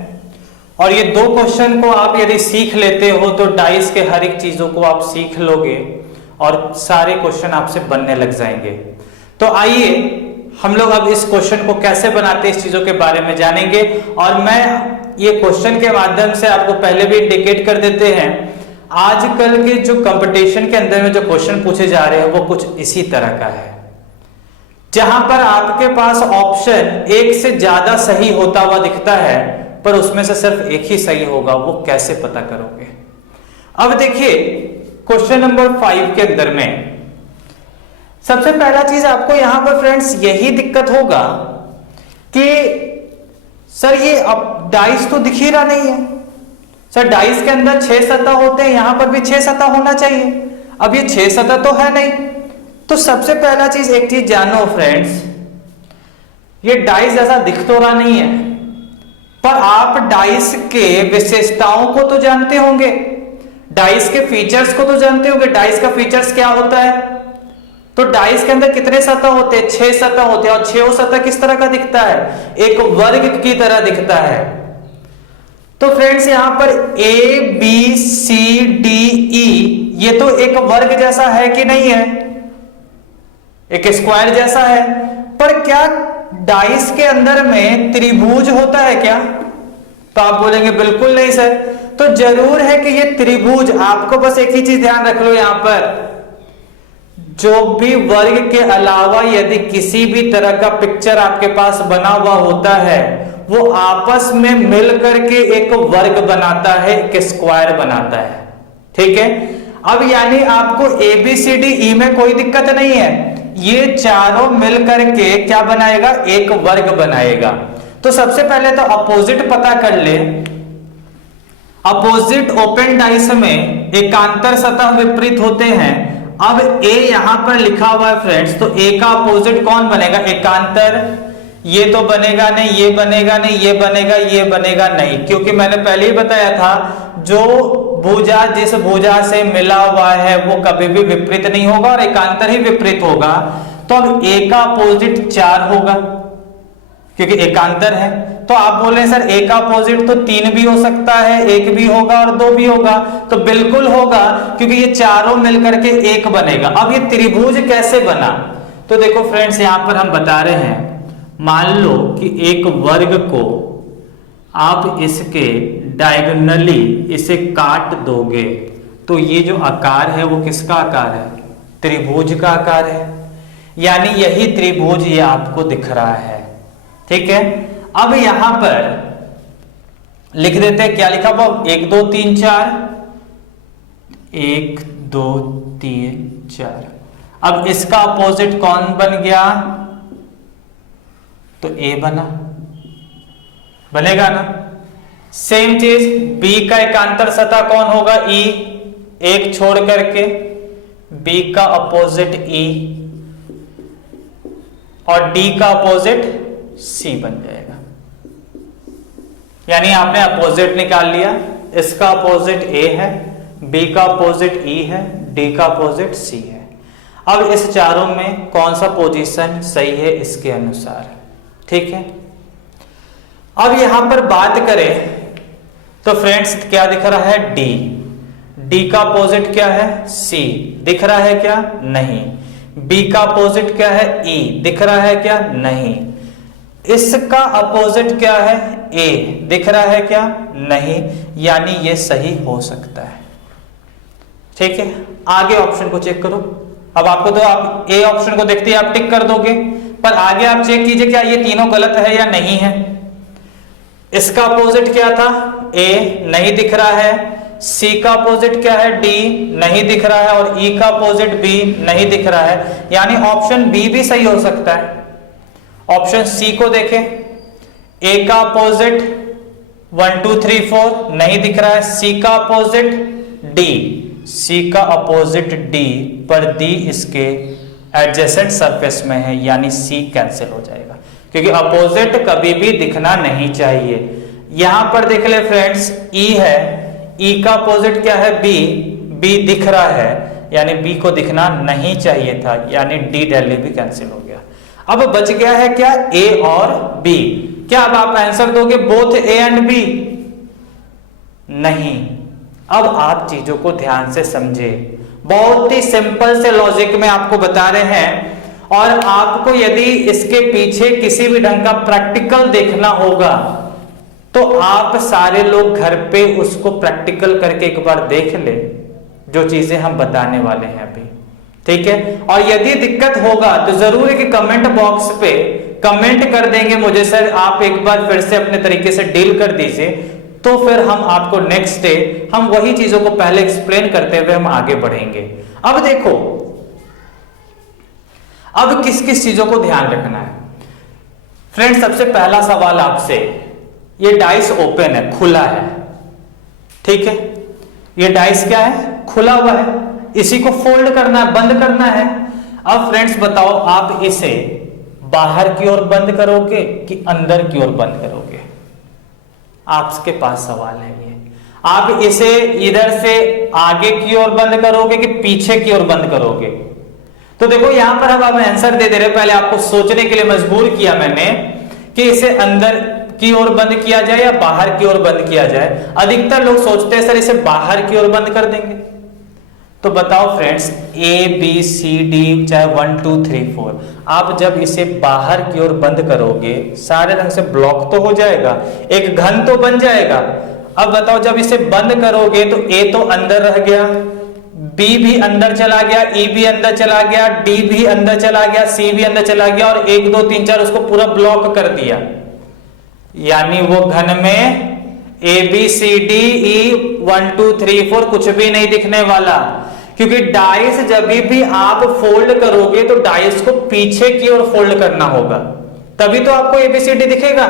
और ये 2 क्वेश्चन को आप यदि सीख लेते हो तो डाइस के हर एक चीजों को आप सीख लोगे और सारे क्वेश्चन आपसे बनने लग जाएंगे। तो आइए हम लोग अब इस क्वेश्चन को कैसे बनाते हैं इस चीजों के बारे में जानेंगे, और मैं ये क्वेश्चन के माध्यम से आपको पहले भी इंडिकेट कर देते हैं, आजकल के जो कंपटीशन के अंदर में जो क्वेश्चन पूछे जा रहे हैं वो कुछ इसी तरह का है, जहां पर आपके पास ऑप्शन एक से ज्यादा सही होता हुआ दिखता है, पर उसमें से सिर्फ एक ही सही होगा। वो कैसे पता करोगे? अब देखिए क्वेश्चन नंबर 5 के अंदर में सबसे पहला चीज आपको यहां पर फ्रेंड्स यही दिक्कत होगा कि सर ये अब डाइस तो दिख ही रहा नहीं है। सर डाइस के अंदर 6 सतह होते हैं, यहां पर भी 6 सतह होना चाहिए, अब ये 6 सतह तो है नहीं। तो सबसे पहला चीज एक चीज जानो फ्रेंड्स, ये डाइस जैसा दिख तो रहा नहीं है, पर आप डाइस के विशेषताओं को तो जानते होंगे, डाइस के फीचर्स को तो जानते होंगे। डाइस का फीचर्स क्या होता है? तो डाइस के अंदर कितने सतह होते हैं? 6 सतह होते हैं, और 6 सतह किस तरह का दिखता है? एक वर्ग की तरह दिखता है। तो फ्रेंड्स यहां पर ए बी सी डी ई ये तो एक वर्ग जैसा है कि नहीं है? एक स्क्वायर जैसा है। पर क्या डाइस के अंदर में त्रिभुज होता है क्या? तो आप बोलेंगे बिल्कुल नहीं सर। तो जरूर है कि ये त्रिभुज, आपको बस एक ही चीज ध्यान रख लो, यहां पर जो भी वर्ग के अलावा यदि किसी भी तरह का पिक्चर आपके पास बना हुआ होता है, वो आपस में मिल करके एक वर्ग बनाता है, एक स्क्वायर बनाता है। ठीक है, अब यानी आपको ए बी सी डी ई में कोई दिक्कत नहीं है, ये चारों मिल करके क्या बनाएगा? एक वर्ग बनाएगा। तो सबसे पहले तो अपोजिट पता कर ले। अपोजिट ओपन डाइस में एकांतर सतह विपरीत होते हैं। अब ए यहां पर लिखा हुआ है फ्रेंड्स, तो ए का अपोजिट कौन बनेगा? एकांतर। ये तो बनेगा नहीं, ये बनेगा नहीं, ये बनेगा, ये बनेगा नहीं, क्योंकि मैंने पहले ही बताया था जो भुजा जिस भुजा से मिला हुआ है वो कभी भी विपरीत नहीं होगा और एकांतर ही विपरीत होगा। तो अब ए का अपोजिट 4 होगा क्योंकि एकांतर है। तो आप बोले सर ए का अपोजिट तो 3 भी हो सकता है, 1 भी होगा और 2 भी होगा। तो बिल्कुल होगा, क्योंकि ये चारों मिलकर के एक बनेगा। अब ये त्रिभुज कैसे बना? तो देखो फ्रेंड्स यहां पर हम बता रहे हैं, मान लो कि एक वर्ग को आप इसके डायगोनली इसे काट दोगे, तो ये जो आकार है वो किसका आकार है? त्रिभुज का आकार है। यानी यही त्रिभुज ये आपको दिख रहा है। ठीक है, अब यहां पर लिख देते हैं, क्या लिखा हुआ? 1 2 3 4, 1 2 3 4। अब इसका अपोजिट कौन बन गया? तो ए बना, बनेगा ना। सेम चीज बी का एकांतर सतह कौन होगा? ई, एक छोड़ करके बी का अपोजिट ई, और डी का अपोजिट सी बन जाएगा। यानी आपने अपोजिट निकाल लिया, इसका अपोजिट ए है, बी का अपोजिट ई है, डी का अपोजिट सी है। अब इस चारों में कौन सा पोजीशन सही है इसके अनुसार, ठीक है। अब यहां पर बात करें तो फ्रेंड्स क्या दिख रहा है, डी, डी का अपोजिट क्या है, सी, दिख रहा है क्या, नहीं। बी का अपोजिट क्या है, ई, दिख रहा है क्या, नहीं। इसका अपोजिट क्या है, ए, दिख रहा है क्या, नहीं। यानी ये सही हो सकता है, ठीक है। आगे ऑप्शन को चेक करो। अब आपको तो आप ए ऑप्शन को देखते ही आप टिक कर दोगे, पर आगे आप चेक कीजिए क्या ये तीनों गलत है या नहीं है। इसका अपोजिट क्या था, ए, नहीं दिख रहा है। सी का अपोजिट क्या है, डी, नहीं दिख रहा है। और ई का अपोजिट बी, नहीं दिख रहा है। यानी ऑप्शन बी भी सही हो सकता है। ऑप्शन सी को देखें, ए का अपोजिट 1 2 3 4 नहीं दिख रहा है। सी का अपोजिट डी, सी का अपोजिट डी, पर डी इसके एडजेसेंट सरफेस में है, यानी सी कैंसिल हो जाएगा, क्योंकि अपोजिट कभी भी दिखना नहीं चाहिए। यहां पर देख ले फ्रेंड्स, ई है, ई का अपोजिट क्या है, बी, बी दिख रहा है, यानी बी को दिखना नहीं चाहिए था, यानी डी दिल्ली भी कैंसिल हो गया। अब बच गया है क्या, ए और बी। क्या अब आप आंसर दोगे बोथ ए एंड बी? नहीं। अब आप चीजों को ध्यान से समझे, बहुत ही सिंपल से लॉजिक में आपको बता रहे हैं, और आपको यदि इसके पीछे किसी भी ढंग का प्रैक्टिकल देखना होगा तो आप सारे लोग घर पे उसको प्रैक्टिकल करके एक बार देख ले, जो चीजें हम बताने वाले हैं अभी, ठीक है। और यदि दिक्कत होगा तो जरूर है कि कमेंट बॉक्स पे कमेंट कर देंगे मुझे, सर आप एक बार फिर से अपने तरीके से डील कर दीजिए, तो फिर हम आपको नेक्स्ट डे हम वही चीजों को पहले एक्सप्लेन करते हुए हम आगे बढ़ेंगे। अब देखो, अब किस किस चीजों को ध्यान रखना है फ्रेंड्स। सबसे पहला सवाल आपसे, ये डाइस ओपन है, खुला है, ठीक है। ये डाइस क्या है, खुला हुआ है, इसी को फोल्ड करना है, बंद करना है। अब फ्रेंड्स बताओ, आप इसे बाहर की ओर बंद करोगे कि अंदर की ओर बंद करोगे? आपके पास सवाल है ये। आप इसे इधर से आगे की ओर बंद करोगे कि पीछे की ओर बंद करोगे? तो देखो यहां पर अब आंसर दे रहे, पहले आपको सोचने के लिए मजबूर किया मैंने कि इसे अंदर की ओर बंद किया जाए या बाहर की ओर बंद किया जाए। अधिकतर लोग सोचते हैं सर इसे बाहर की ओर बंद कर देंगे। तो बताओ friends, A B C D चाहे 1 2 3 4, आप जब इसे बाहर की ओर बंद करोगे सारे रंग से ब्लॉक तो हो जाएगा, एक घन तो बन जाएगा। अब बताओ जब इसे बंद करोगे तो ए तो अंदर रह गया, बी भी अंदर चला गया, ई भी अंदर चला गया, डी भी अंदर चला गया, सी भी अंदर चला गया, और 1 2 3 4 उसको पूरा ब्लॉक कर दिया। यानी वो घन में ए बी सी डी ई 1 2 3 4 कुछ भी नहीं दिखने वाला, क्योंकि डाइस जब भी आप फोल्ड करोगे तो डाइस को पीछे की ओर फोल्ड करना होगा, तभी तो आपको एबीसीडी दिखेगा।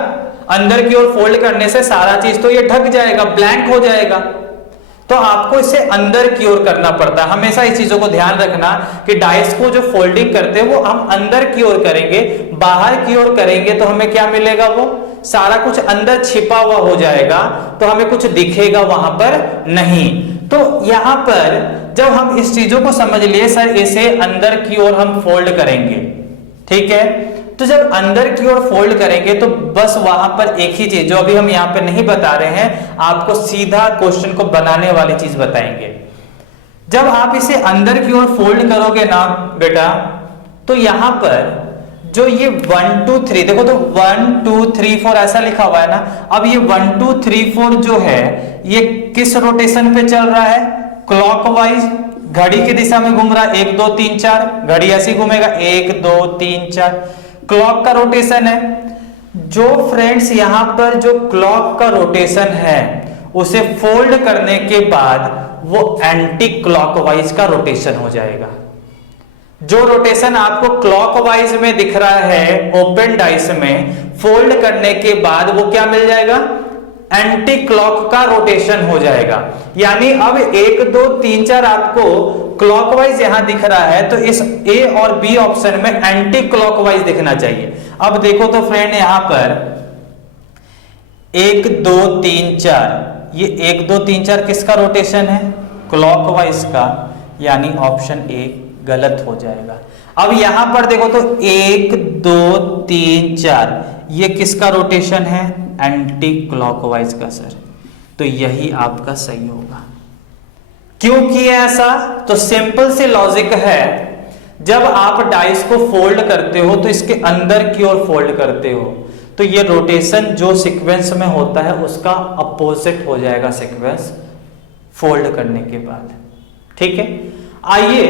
अंदर की ओर फोल्ड करने से सारा चीज तो ये ढक जाएगा, ब्लैंक हो जाएगा। तो आपको इसे अंदर की ओर करना पड़ता है। हमेशा इस चीजों को ध्यान रखना कि डाइस को जो फोल्डिंग करते हैं वो हम अंदर की ओर करेंगे, बाहर की ओर करेंगे तो हमें क्या मिलेगा, वो सारा कुछ अंदर छिपा हुआ हो जाएगा, तो हमें कुछ दिखेगा वहां पर नहीं। तो यहां पर जब हम इस चीजों को समझ लिए, सर इसे अंदर की ओर हम फोल्ड करेंगे, ठीक है। तो जब अंदर की ओर फोल्ड करेंगे तो बस वहां पर एक ही चीज जो अभी हम यहां पे नहीं बता रहे हैं, आपको सीधा क्वेश्चन को बनाने वाली चीज बताएंगे। जब आप इसे अंदर की ओर फोल्ड करोगे ना बेटा, तो यहां पर जो ये 1 2 3 देखो, तो 1 2 3 4 ऐसा लिखा हुआ है ना। अब ये 1 2 3 4 जो है ये किस रोटेशन पे चल रहा है, क्लॉकवाइज, घड़ी की दिशा में घूम रहा है। 1 2 3 4 घड़ी ऐसे घूमेगा, 1 2 3 4 क्लॉक का रोटेशन है। जो फ्रेंड्स यहां पर जो क्लॉक का रोटेशन है उसे फोल्ड करने के बाद वो एंटी क्लॉकवाइज का रोटेशन हो जाएगा। जो रोटेशन आपको क्लॉकवाइज में दिख रहा है ओपन डाइस में, फोल्ड करने के बाद वो क्या मिल जाएगा, एंटी क्लॉक का रोटेशन हो जाएगा। यानी अब 1 2 3 4 आपको क्लॉकवाइज यहां दिख रहा है तो इस ए और बी ऑप्शन में एंटी क्लॉकवाइज दिखना चाहिए। अब देखो तो फ्रेंड यहां पर 1 2 3 4, ये 1 2 3 4 किसका रोटेशन है? क्लॉकवाइज का, यानी ऑप्शन ए गलत हो जाएगा। अब यहां पर देखो तो 1 2 3 4, ये किसका रोटेशन है? एंटी क्लॉकवाइज का सर, तो यही आपका सही होगा। क्यों किया ऐसा? तो सिंपल से लॉजिक है, जब आप डाइस को फोल्ड करते हो तो इसके अंदर की ओर फोल्ड करते हो, तो ये रोटेशन जो सीक्वेंस में होता है उसका अपोजिट हो जाएगा सीक्वेंस फोल्ड करने के बाद। ठीक है, आइए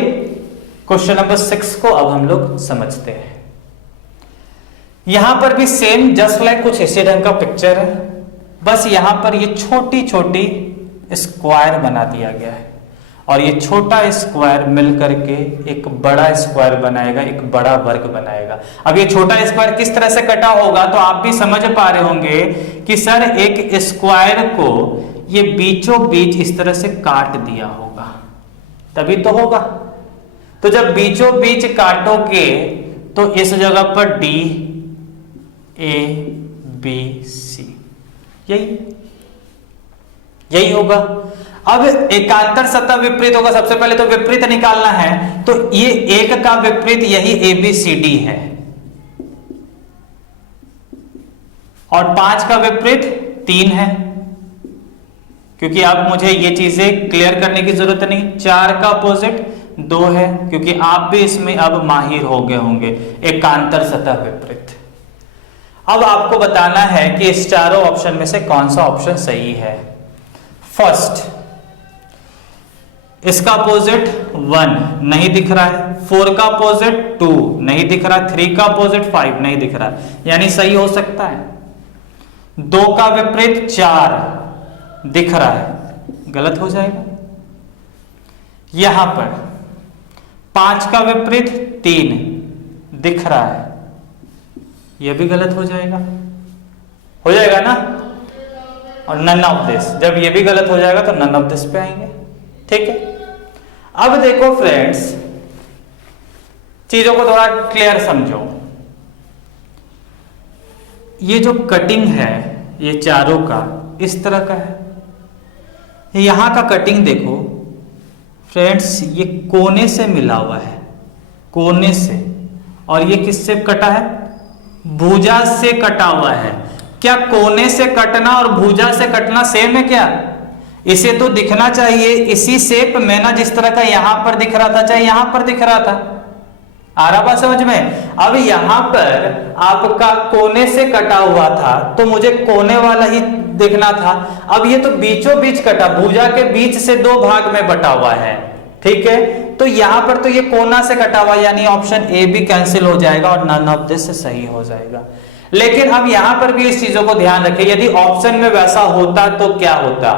क्वेश्चन नंबर 6 को अब हम लोग समझते हैं। यहां पर भी सेम जस्ट लाइक कुछ इसी ढंग का पिक्चर है, बस यहां पर ये छोटी छोटी स्क्वायर बना दिया गया है और ये छोटा स्क्वायर मिलकर के एक बड़ा स्क्वायर बनाएगा, एक बड़ा वर्ग बनाएगा। अब ये छोटा स्क्वायर किस तरह से कटा होगा तो आप भी समझ पा रहे होंगे कि सर एक स्क्वायर को ये बीचों बीच इस तरह से काट दिया होगा, तभी तो होगा। तो जब बीचों बीच काटोगे तो इस जगह पर डी ए बी सी, यही होगा। अब एकांतर सतह विपरीत होगा, सबसे पहले तो विपरीत निकालना है, तो ये एक का विपरीत यही ए बी सी डी है और 5 का विपरीत 3 है, क्योंकि अब मुझे ये चीजें क्लियर करने की जरूरत नहीं। 4 का अपोजिट 2 है, क्योंकि आप भी इसमें अब माहिर हो गए होंगे एकांतर सतह विपरीत। अब आपको बताना है कि इस चारों ऑप्शन में से कौन सा ऑप्शन सही है। फर्स्ट, इसका अपोजिट 1 नहीं दिख रहा है, 4 का अपोजिट 2 नहीं दिख रहा, 3 का अपोजिट 5 नहीं दिख रहा, यानी सही हो सकता है। 2 का विपरीत 4 दिख रहा है, गलत हो जाएगा। यहां पर 5 का विपरीत 3 दिख रहा है, यह भी गलत हो जाएगा ना। और नन ऑफ दिस, जब ये भी गलत हो जाएगा तो नन ऑफ दिस पे आएंगे। ठीक है, अब देखो फ्रेंड्स, चीजों को थोड़ा क्लियर समझो। ये जो कटिंग है ये चारों का इस तरह का है। यहां का कटिंग देखो फ्रेंड्स, ये कोने से मिला हुआ है, कोने से, और ये किससे कटा है? भुजा से कटा हुआ है। क्या कोने से कटना और भुजा से कटना सेम है क्या? इसे तो दिखना चाहिए इसी शेप में ना, जिस तरह का यहां पर दिख रहा था, चाहे यहां पर दिख रहा था। आ रहा बात समझ में? अब यहां पर आपका कोने से कटा हुआ था तो मुझे कोने वाला ही देखना था। अब ये तो बीचों बीच कटा, भुजा के बीच से 2 भाग में बटा हुआ है। ठीक है, तो यहां पर तो ये कोना से कटा हुआ, यानी ऑप्शन ए भी कैंसिल हो जाएगा और नन ऑफ दिस सही हो जाएगा। लेकिन अब यहां पर भी इस चीजों को ध्यान रखें, यदि ऑप्शन में वैसा होता तो क्या होता।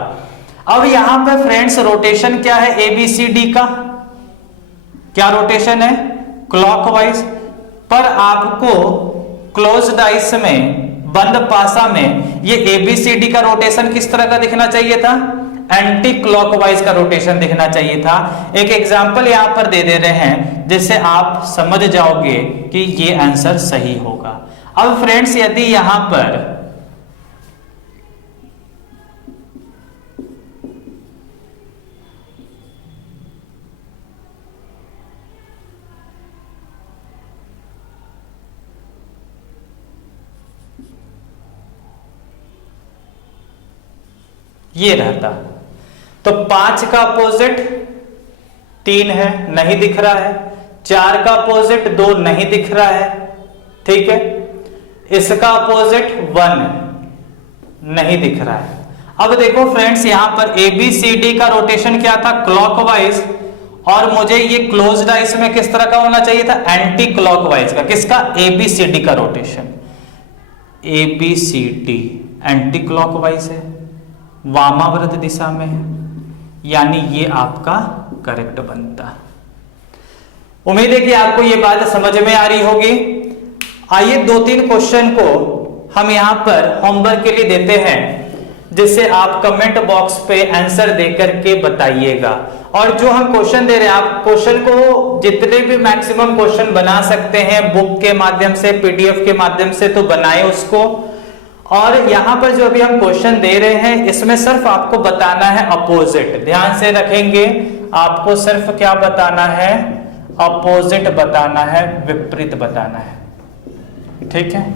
अब यहां पर फ्रेंड्स रोटेशन क्या है? ए बी सी डी का क्या रोटेशन है? क्लॉकवाइज। पर आपको क्लोज डाइस में, बंद पासा में, ये एबीसीडी का रोटेशन किस तरह का दिखना चाहिए था? एंटी क्लॉकवाइज का रोटेशन दिखना चाहिए था। एक एग्जांपल यहां पर दे रहे हैं जिससे आप समझ जाओगे कि ये आंसर सही होगा। अब फ्रेंड्स, यदि यहां पर ये रहता तो 5 का अपोजिट 3 है, नहीं दिख रहा है। 4 का अपोजिट 2 नहीं दिख रहा है। ठीक है, इसका अपोजिट 1 नहीं दिख रहा है। अब देखो फ्रेंड्स, यहां पर एबीसीडी का रोटेशन क्या था? क्लॉकवाइज। और मुझे ये क्लोज्ड डाइस में किस तरह का होना चाहिए था? एंटी क्लॉकवाइज का। किसका? एबीसीडी का रोटेशन। एबीसीडी एंटी क्लॉकवाइज है, वामाव्रत दिशा में है, यानी ये आपका करेक्ट बनता। उम्मीद है कि आपको ये बात समझ में आ रही होगी। आइए 2-3 क्वेश्चन को हम यहां पर होमवर्क के लिए देते हैं, जिससे आप कमेंट बॉक्स पे आंसर देकर के बताइएगा। और जो हम क्वेश्चन दे रहे हैं, आप क्वेश्चन को जितने भी मैक्सिमम क्वेश्चन बना सकते हैं बुक के माध्यम से, पीडीएफ के माध्यम से, तो बनाए उसको। और यहां पर जो अभी हम क्वेश्चन दे रहे हैं इसमें सिर्फ आपको बताना है अपोजिट, ध्यान से रखेंगे, आपको सिर्फ क्या बताना है, अपोजिट बताना है, विपरीत बताना है, ठीक है।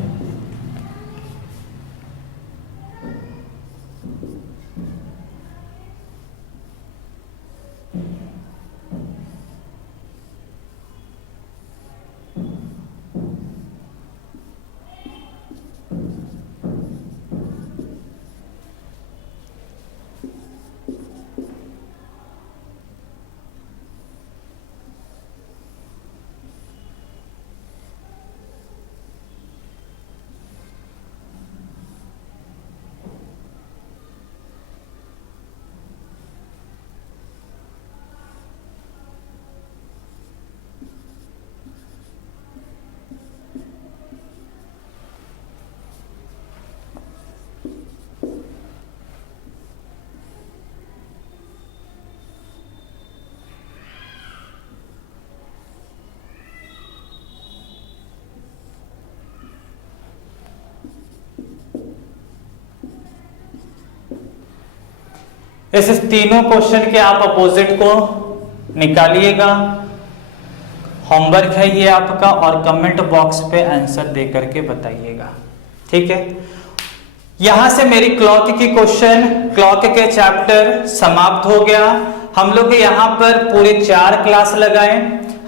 इस तीनों क्वेश्चन के आप अपोजिट को निकालिएगा। होमवर्क है ये आपका, और कमेंट बॉक्स पे आंसर दे करके बताइएगा, ठीक है। यहां से मेरी क्लॉक की क्वेश्चन, क्लॉक के चैप्टर समाप्त हो गया। हम लोग यहां पर पूरे 4 क्लास लगाए।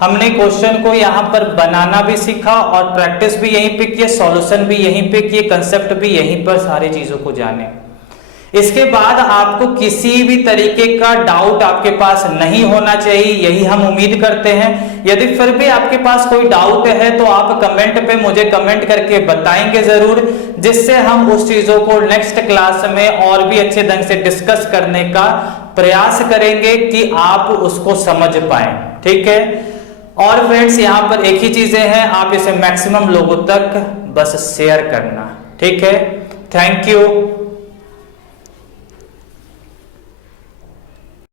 हमने क्वेश्चन को यहां पर बनाना भी सीखा और प्रैक्टिस भी यहीं पे किए, सॉल्यूशन भी यहीं पे किए, कंसेप्ट भी यहीं पर, सारी चीजों को जाने। इसके बाद आपको किसी भी तरीके का डाउट आपके पास नहीं होना चाहिए, यही हम उम्मीद करते हैं। यदि फिर भी आपके पास कोई डाउट है तो आप कमेंट पे मुझे कमेंट करके बताएंगे जरूर, जिससे हम उस चीजों को नेक्स्ट क्लास में और भी अच्छे ढंग से डिस्कस करने का प्रयास करेंगे कि आप उसको समझ पाए, ठीक है। और फ्रेंड्स यहाँ पर एक ही चीजें हैं, आप इसे मैक्सिमम लोगों तक बस शेयर करना, ठीक है। Thank you.